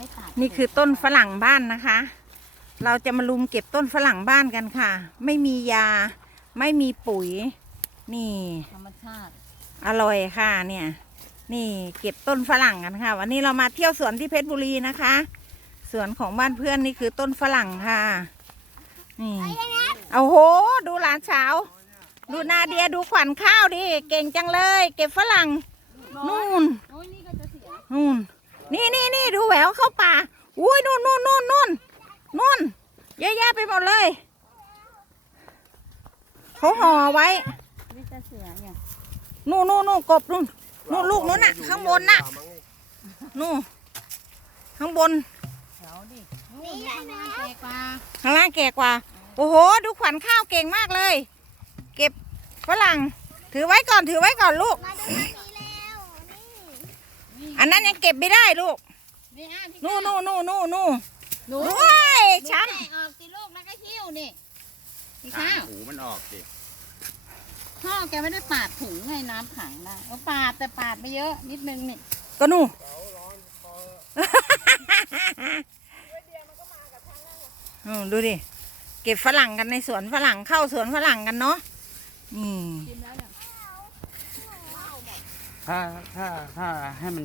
ไม่ตัดนี่คือต้นฝรั่งบ้านนะคะ เราจะมาลุมเก็บต้นฝรั่งบ้านกันค่ะ ไม่มียา ไม่มีปุ๋ย นี่ธรรมชาติอร่อยค่ะเนี่ย นี่เก็บต้นฝรั่งกันค่ะ วันนี้เรามาเที่ยวสวนที่เพชรบุรีนะคะสวนของบ้านเพื่อนนี่คือต้นฝรั่งค่ะนี่เอาโห ดูหลานสาว ดูนาเดียดูขวัญข้าวดิ เก่งจังเลย เก็บฝรั่งนู่น เข้าป่าอุ้ยนู่นนู่นนู่นนู่นนู่นเยอะแยะไปหมดเลยเขาห่อไว้นี่จะเสียเนี่ยนู่นนู่นนู่นกบนู่นนู่นลูกนู้นน่ะ ข้างบนน่ะนู่นข้างบนแถวดินี่ข้างล่างแกกว่าข้างล่างแก่กว่า โอ้โห ดูขวัญข้าวเก่งมากเลย เก็บฝรั่ง ถือไว้ก่อน ถือไว้ก่อนลูกมาดูทางนี้แล้วนี่อันนั้นยังเก็บไม่ได้ลูก นี่อะพี่นู่นนู่นนู่นนู่นนู่นหนูด้วยช้ำ แกะออกสิลูกแล้วก็หิ้วนี่พี่ข้าวหูมันออกสิ พ่อแกไม่ได้ปาดถุงให้น้ำขังได้ก็ปาดแต่ปาดไม่เยอะนิดนึงนี่ก็นู่นอืมดูดิ เก็บฝรั่งกันในสวนฝรั่งเข้าสวนฝรั่งกันเนาะ นี่กินแล้วเนี่ยถ้าถ้าถ้าให้มัน